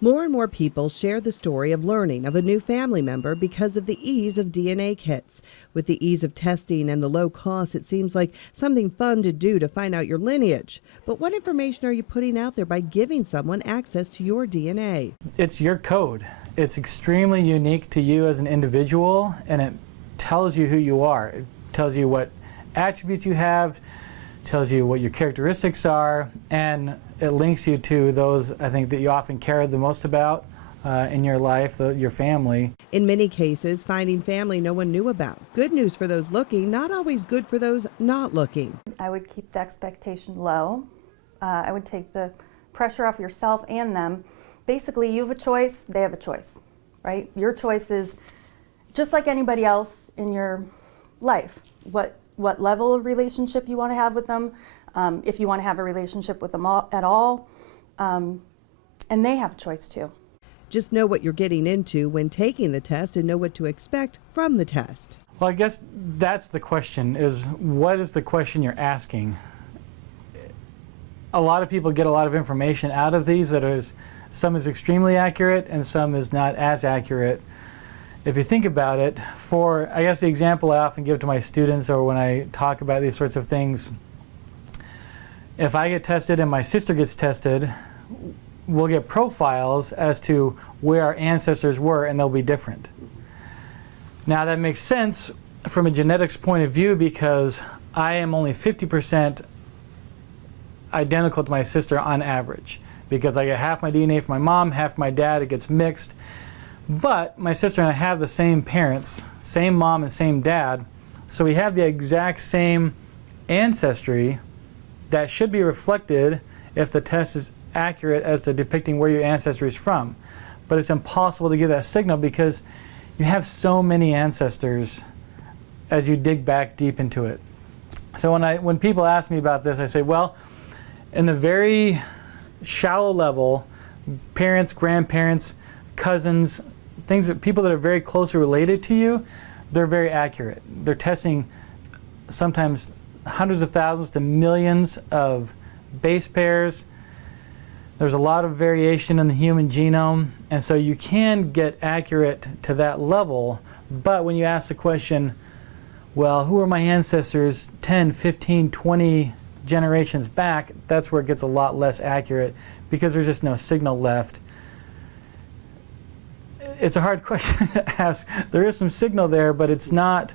More and more people share the story of learning of a new family member because of the ease of DNA kits. With the ease of testing and the low cost, it seems like something fun to do to find out your lineage. But what information are you putting out there by giving someone access to your DNA? It's your code. It's extremely unique to you as an individual, and it tells you who you are. It tells you what attributes you have, tells you what your characteristics are, and it links you to those, I think, that you often care the most about in your life, your family. In many cases, finding family no one knew about. Good news for those looking, not always good for those not looking. I would keep the expectations low. I would take the pressure off yourself and them. Basically, you have a choice, they have a choice, right? Your choice is just like anybody else in your life. What level of relationship you want to have with them, if you want to have a relationship with them at all, and they have a choice too. Just know what you're getting into when taking the test and know what to expect from the test. Well, I guess that's the question, is what is the question you're asking? A lot of people get a lot of information out of these some is extremely accurate and some is not as accurate. If you think about it, I guess the example I often give to my students or when I talk about these sorts of things, if I get tested and my sister gets tested, we'll get profiles as to where our ancestors were, and they'll be different. Now that makes sense from a genetics point of view because I am only 50% identical to my sister on average, because I get half my DNA from my mom, half my dad. It gets mixed. But my sister and I have the same parents, same mom and same dad, so we have the exact same ancestry that should be reflected if the test is accurate as to depicting where your ancestry is from. But it's impossible to give that signal because you have so many ancestors as you dig back deep into it. So when people ask me about this, I say, well, in the very shallow level, parents, grandparents, cousins, people that are very closely related to you, they're very accurate. They're testing sometimes hundreds of thousands to millions of base pairs. There's a lot of variation in the human genome, and so you can get accurate to that level, but when you ask the question, well, who are my ancestors 10, 15, 20 generations back, that's where it gets a lot less accurate because there's just no signal left. It's a hard question to ask. There is some signal there, but it's not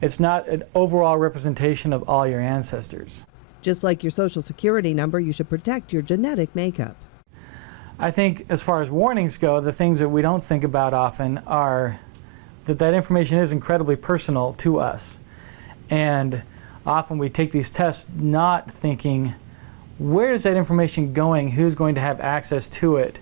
an overall representation of all your ancestors. Just like your social security number, you should protect your genetic makeup. I think as far as warnings go, the things that we don't think about often are that information is incredibly personal to us. And often we take these tests not thinking, where is that information going? Who's going to have access to it?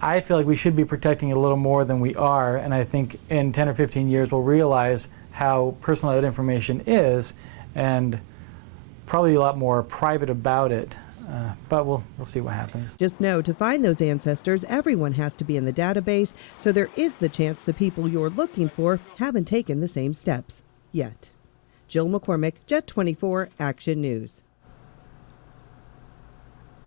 I feel like we should be protecting it a little more than we are, and I think in 10 or 15 years we'll realize how personal that information is and probably a lot more private about it, but we'll see what happens. Just know to find those ancestors, everyone has to be in the database, so there is the chance the people you're looking for haven't taken the same steps yet. Jill McCormick, Jet 24 Action News.